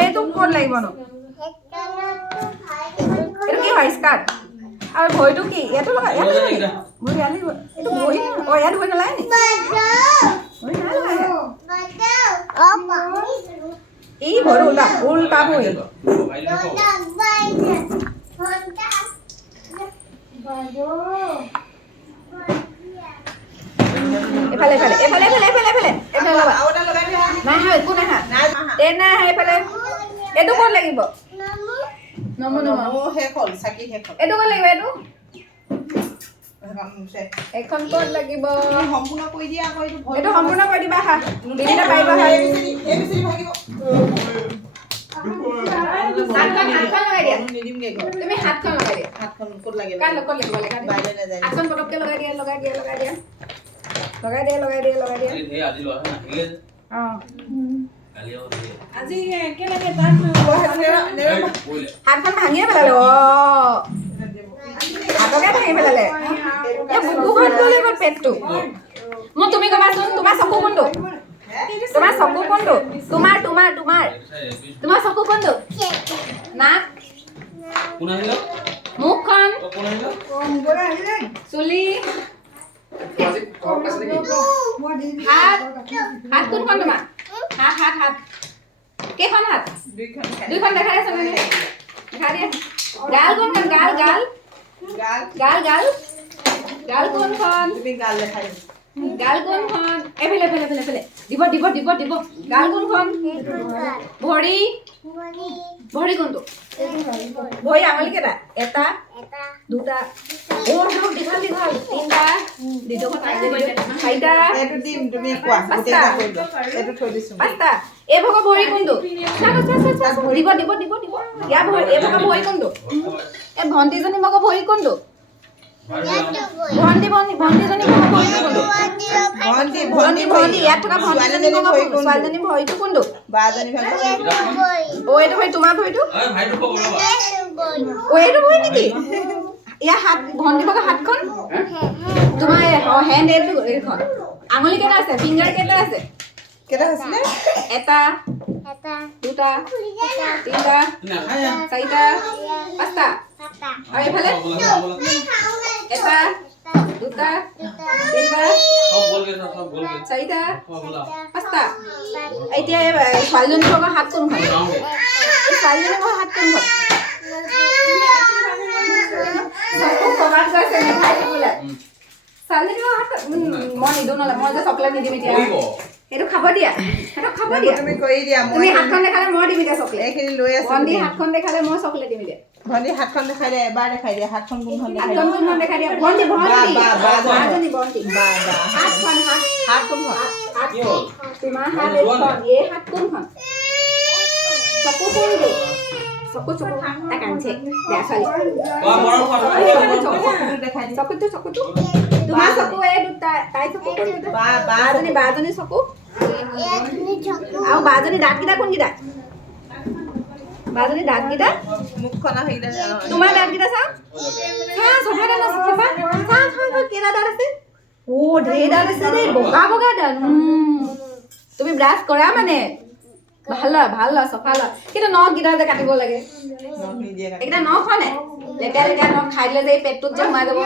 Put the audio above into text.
এইটো ক'ত লাগিব ন এইটো কি হয় স্কাৰ্ট আৰু ভৰিটো কি ইয়াতো লগা ইয়াত ভৰি ইয়াত লাগিব এইটো ভৰি ইয়াত ভৰি নালাগে নি ভৰি নালাগে ই ভৰি উল্টা ভৰি এফালে এফালে এফালে এফালে এফালে এফালে এফালে ল'বা নাই হা একো নাই হা ট্ৰেইন নাই হা এইফালে এইটো ক'ত লাগিব নমো নমো শেষ হ'ল চাকি শেষ হ'ল এইটো ক'ত লাগিব এইটো এখন ক'ত লাগিব সম্পূৰ্ণ কৰি দিয়া আকৌ এইটো সম্পূৰ্ণ কৰি দিবা হা দিদিটা পাৰিবা হা হাতখন লগাই দিয়া তুমি হাতখন লগাই দিয়া হাতখন ক'ত লাগিব কাট ক'ত লাগিব বাইলে নাযায় হাতখন পটককে লগাই দিয়া লগাই দিয়া লগাই দিয়া লগাই দিয়া লগাই দিয়া লগাই দিয়া এই আজি লোৱা না হিলে আজি কেনেকে তাক হাতখন ভাঙিয়ে পেলালে হাতকে ভাঙি পেলালে বুকুখন গ'লে গ'ল পেটটো মই তুমি ক'বাচোন তোমাৰ চকু কোনটো তোমাৰ চকু কোনটো তোমাৰ তোমাৰ তোমাৰ তোমাৰ চকু কোনটো নাক কোন আহিল মুখখন কোন আহিল চুলি হাত হাত কোনখন তোমাৰ হাত হাত হাত কেইখন হাত দুইখন দেখাই আছে মানে দেখা দিয়া গাল কোনখন গাল গাল গাল গাল গাল কোনখন তুমি গাল দেখাই গাল কোনখন এফালে এফালে এফালে এফালে দিব দিব দিব দিব গাল কোনখন ভৰি ভৰি কোনটো ভৰি আঙুলি কেইটা এটা দুটা দীঘল দীঘল তিনিটা দ্বিতীয়খন চাৰিটা এইটো দিম তুমি কোৱা এইটো থৈ দিছো পাঁচটা এই ভগৰ ভৰি কোনটো দিব দিব দিব দিব ইয়াৰ ভৰি এই ভগৰ ভৰি কোনটো এই ভণ্টিজনী মগৰ ভৰি কোনটো ভণ্টি ভণ্টি ভণ্টিজনী মগৰ ভৰি কোনটো ভণ্টি ভণ্টি ভণ্টি ইয়াত থকা ভণ্টিজনী মগৰ ছোৱালীজনী ভৰিটো কোনটো বাজনী ভাগ এইটো ভৰি তোমাৰ ভৰিটো এইটো ভৰি নেকি ইয়াৰ হাত ভণ্টি মগৰ হাতখন তোমাৰ হেণ্ড এইটো এইখন আঙুলি কেইটা আছে ফিংগাৰ কেইটা আছে কেইটা আছিলে এটা দুটা তিনিটা চাৰিটা পাঁচটা আৰু এইফালে এটা দুটা তিনিটা চাৰিটা পাঁচটা এতিয়া ছোৱালীজনী লগৰ হাত কোনখন ছোৱালীজনী লগৰ হাত কোনখন ক'ৰবাত গৈছে মিঠাই দিবলৈ ছোৱালীজনী লগৰ হাত মই নিদিওঁ নহ'লে মই যে চকলেট নিদিম এতিয়া সেইটো খাব দিয়া সেইটো খাব দিয়া তুমি কৰি দিয়া তুমি হাতখন দেখালে মই দিম দিয়া চকলেট এইখিনি লৈ আছো ভণ্টি হাতখন দেখালে মই চকলেট দিম দিয়া ভণ্টি হাতখন দেখাই দিয়া এবাৰ দেখাই দিয়া হাতখন কোনখন দেখাই দিয়া হাতখন কোনখন দেখাই দিয়া ভণ্টি ভণ্টি বাজনী ভণ্টি বা হাতখন হাত কোনখন হাত তোমাৰ হাত এইখন এই হাত কোনখন চকু কোনটো চকু চকু তাক আনছে দিয়া ছোৱালী চকুটো চকুটো তোমাৰ চকু এই দুটা তাই চকু কোনটো বাজনী বাজনী চকু আৰু বাজনী দাঁতকেইটা কোনকেইটা বাজনী দাঁতকেইটা মুখখন তোমাৰ দাঁতকেইটা চাওঁ চফা দাঁত আছে চফা কেইটা দাঁত আছে ঢেৰ দাঁত আছে দেই বগা বগা দাঁত তুমি ব্ৰাছ কৰা মানে ভাল ল চফা ল কিন্তু নখকেইটা যে কাটিব লাগে এইকেইটা নখ হয় নাই লেতেৰা লেতেৰা নখ খাই দিলে যে পেটটোত যে সোমাই যাব